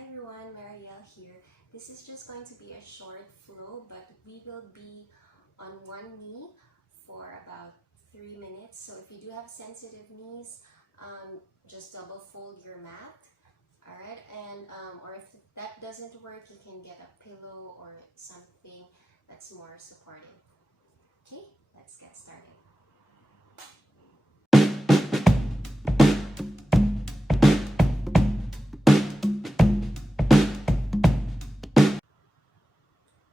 Hi everyone, Marielle here. This is just going to be a short flow, but we will be on one knee for about 3 minutes. So if you do have sensitive knees, just double fold your mat. Alright, and or if that doesn't work, you can get a pillow or something that's more supportive. Okay, let's get started.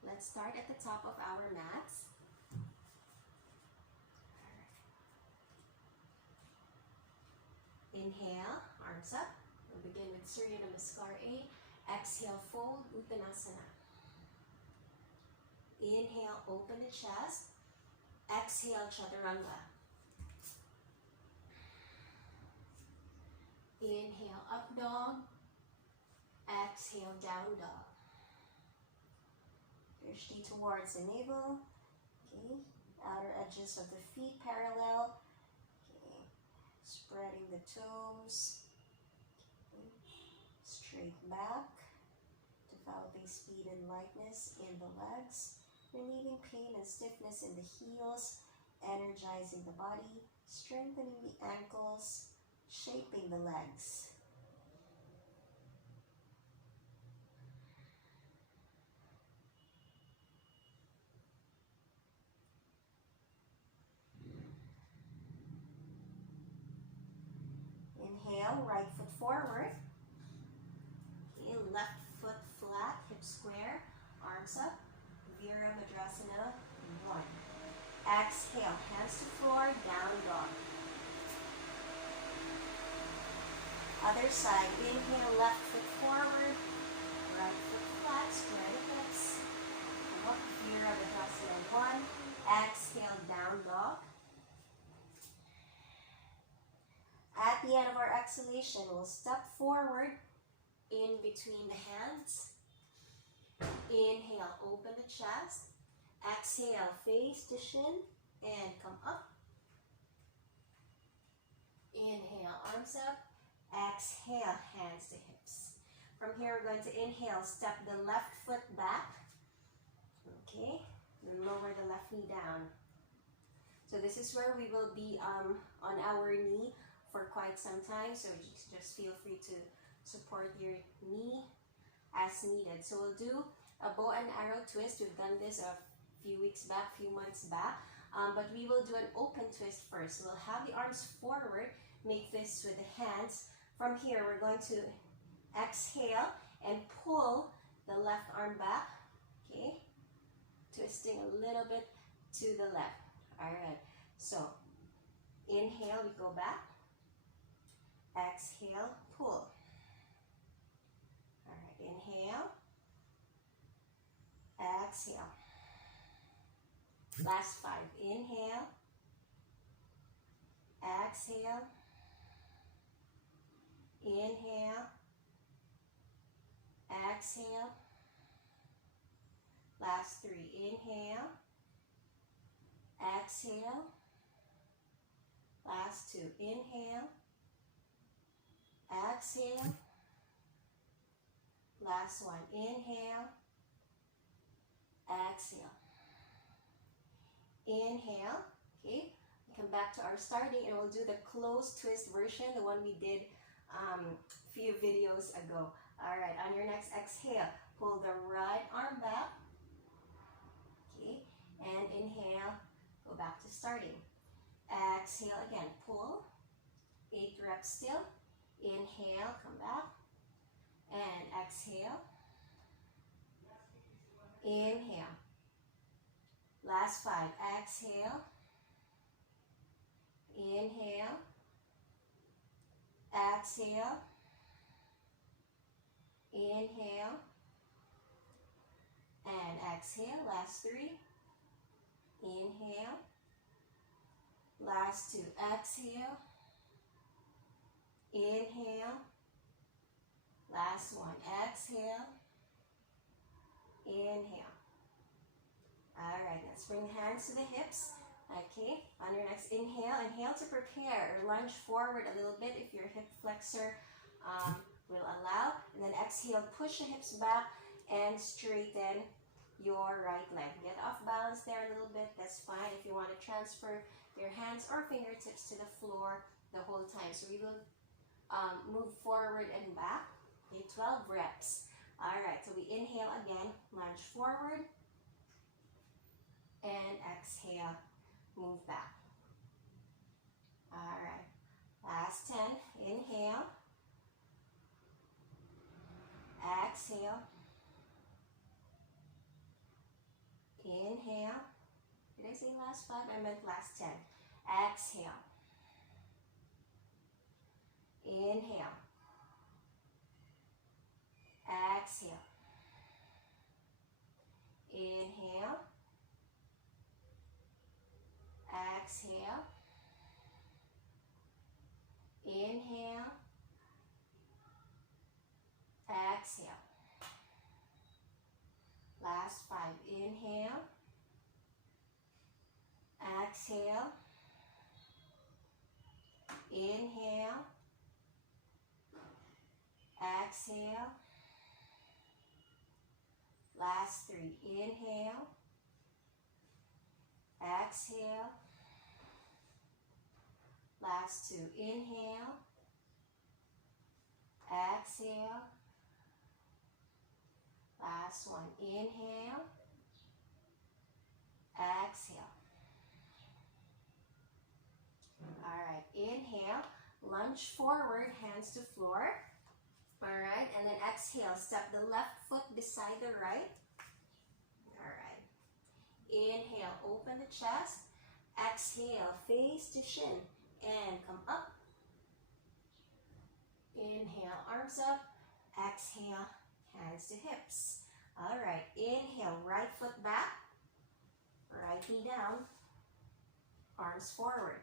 Let's start at the top of our mats. Inhale, arms up. We'll begin with Surya Namaskar A. Exhale, fold, Uttanasana. Inhale, open the chest. Exhale, Chaturanga. Inhale, up dog. Exhale, down dog. Drishti towards the navel. Okay. Outer edges of the feet parallel. Okay. Spreading the toes. Okay. Straight back. Developing speed and lightness in the legs. Relieving pain and stiffness in the heels. Energizing the body. Strengthening the ankles. Shaping the legs. Inhale, right foot forward. Okay, left foot flat, hip square, arms up. Virabhadrasana, 1. Exhale, hands to floor, down dog. Other side, inhale, left foot forward, right foot flat, square the hips. Come up, Virabhadrasana, 1. Exhale, down dog. At the end of our exhalation, we'll step forward in between the hands. Inhale, open the chest. Exhale, face to shin and come up. Inhale, arms up. Exhale, hands to hips. From here, we're going to inhale, step the left foot back. Okay, and lower the left knee down. So this is where we will be on our knee for quite some time, so just feel free to support your knee as needed. So we'll do a bow and arrow twist. We've done this a few weeks back, few months back, but we will do an open twist first. We'll have the arms forward, make fists with the hands. From here, we're going to exhale and pull the left arm back, okay? Twisting a little bit to the left. All right, so inhale, we go back. Exhale, pull. All right, inhale. Exhale. Last 5. Inhale. Exhale. Inhale. Exhale. Last 3. Inhale. Exhale. Last 2. Inhale. Exhale. Last 1. Inhale. Exhale. Inhale. Okay. Come back to our starting and we'll do the closed twist version, the one we did a few videos ago. All right. On your next exhale, pull the right arm back. Okay. And inhale. Go back to starting. Exhale again. Pull. 8 reps still. Inhale, come back, and exhale, inhale, last 5, exhale, inhale, exhale, inhale, and exhale, last 3, inhale, last 2, exhale, inhale, last 1, exhale, inhale. All right, let's bring hands to the hips. Okay, on your next inhale to prepare, lunge forward a little bit if your hip flexor will allow, and then exhale, push the hips back and straighten your right leg. Get off balance there a little bit, that's fine. If you want to transfer your hands or fingertips to the floor the whole time. So we will move forward and back. Okay, 12 reps. All right, so we inhale again, lunge forward, and exhale, move back. All right, last 10. Inhale, exhale, inhale. Did I say last 5? I meant last 10. Exhale, inhale, exhale, inhale, exhale, inhale, exhale. Last 5. Inhale, exhale, inhale, exhale. Last 3. Inhale, exhale. Last 2. Inhale, exhale. Last 1. Inhale, exhale. All right, inhale, lunge forward, hands to floor. All right, and then exhale, step the left foot beside the right. All right, inhale, open the chest. Exhale, face to shin and come up. Inhale, arms up. Exhale, hands to hips. All right, inhale, right foot back, right knee down, arms forward.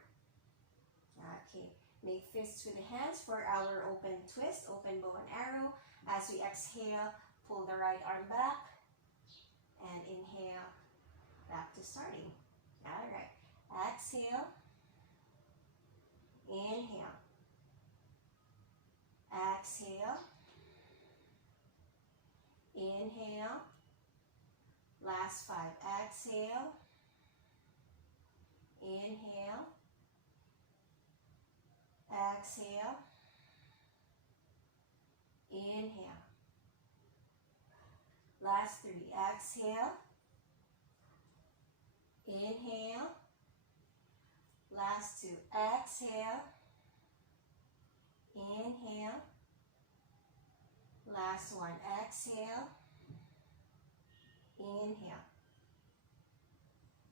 Okay, make fists with the hands for our open twist, open bow and arrow. As we exhale, pull the right arm back and inhale, back to starting. All right, exhale, inhale, exhale, inhale. Last 5. Exhale, inhale, exhale, inhale. Last 3. Exhale, inhale. Last 2. Exhale, inhale. Last 1. Exhale, inhale.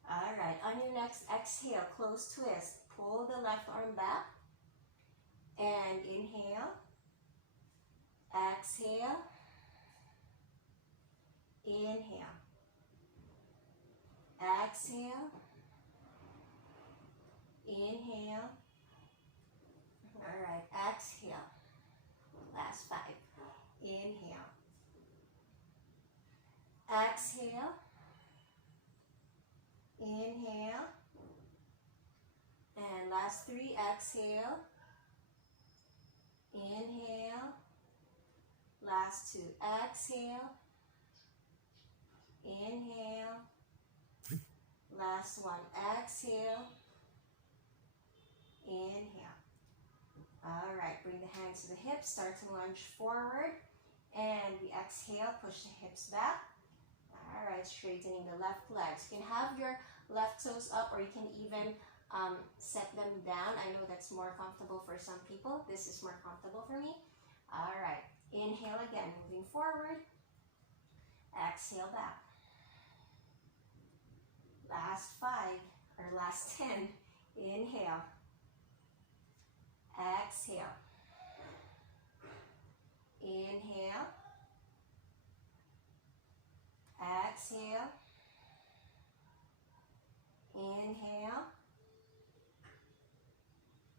All right, on your next exhale, close twist. Pull the left arm back and inhale, exhale, inhale, exhale, inhale. All right, exhale. Last 5. Inhale, exhale, inhale, and last 3. Exhale, inhale, last 2. Exhale, inhale, last 1. Exhale, inhale. All right, bring the hands to the hips, start to lunge forward, and we exhale, push the hips back. All right, straightening the left legs. You can have your left toes up, or you can even set them down. I know that's more comfortable for some people. This is more comfortable for me. All right, inhale again, moving forward. Exhale back. Last 5, or last 10. Inhale. Exhale. Inhale. Exhale. Inhale.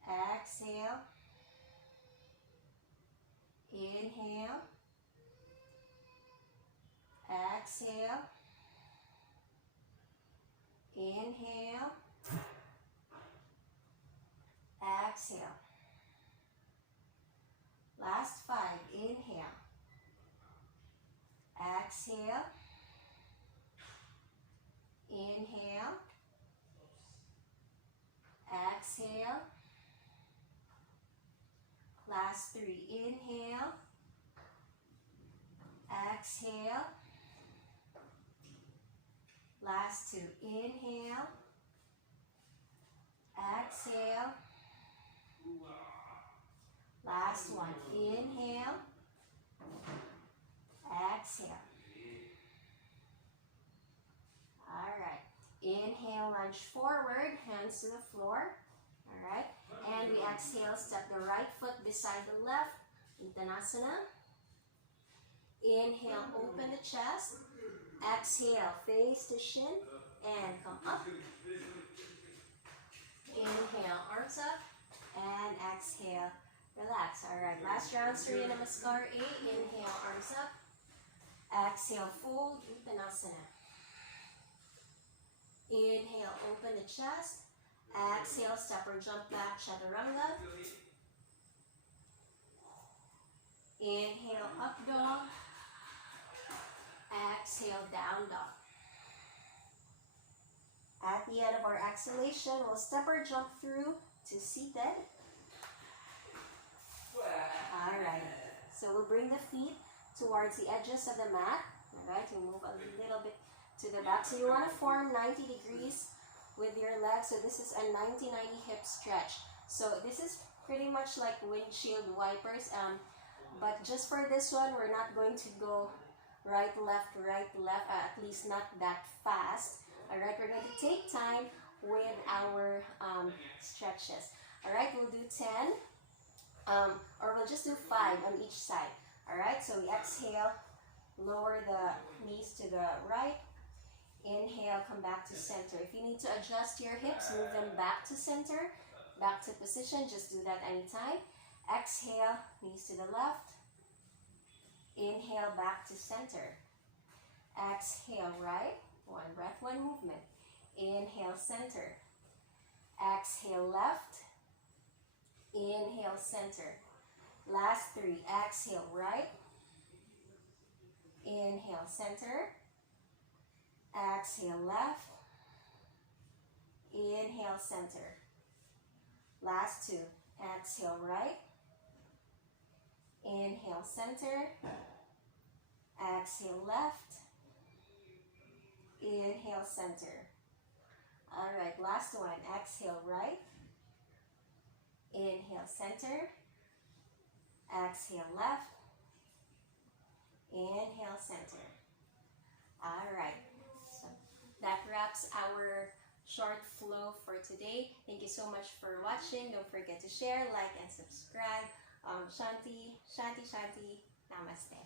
Exhale. Inhale. Exhale. Inhale. Exhale. Last 5. Inhale. exhale, inhale, exhale, last 3, inhale, exhale, last 2, inhale, exhale, last 1, inhale, exhale. Alright, inhale, lunge forward, hands to the floor. Alright, and we exhale, step the right foot beside the left, Uttanasana. Inhale, open the chest. Exhale, face the shin and come up. Inhale, arms up, and exhale, relax. Alright, last round, Surya Namaskar 8. Inhale, arms up. Exhale, fold, Uttanasana. Inhale, open the chest. Exhale, step or jump back, Chaturanga. Inhale, up dog. Exhale, down dog. At the end of our exhalation, we'll step or jump through to seated. Alright, so we'll bring the feet towards the edges of the mat. Alright, we'll move a little bit to the back. So you want to form 90 degrees with your legs. So this is a 90-90 hip stretch. So this is pretty much like windshield wipers. But just for this one, we're not going to go right, left, at least not that fast. Alright, we're going to take time with our stretches. Alright, we'll do 10, or we'll just do 5 on each side. Alright, so we exhale, lower the knees to the right. Inhale, come back to center. If you need to adjust your hips, move them back to center, back to position, just do that anytime. Exhale, knees to the left. Inhale, back to center. Exhale, right. 1 breath, 1 movement. Inhale, center. Exhale, left. Inhale, center. Last 3. Exhale, right. Inhale, center. Exhale, left. Inhale, center. Last 2. Exhale, right. Inhale, center. Exhale, left. Inhale, center. Alright, last one. Exhale, right. Inhale, center. Exhale, left. Inhale, center. Alright, so that wraps our short flow for today. Thank you so much for watching. Don't forget to share, like, and subscribe. Shanti, Shanti, Shanti. Namaste.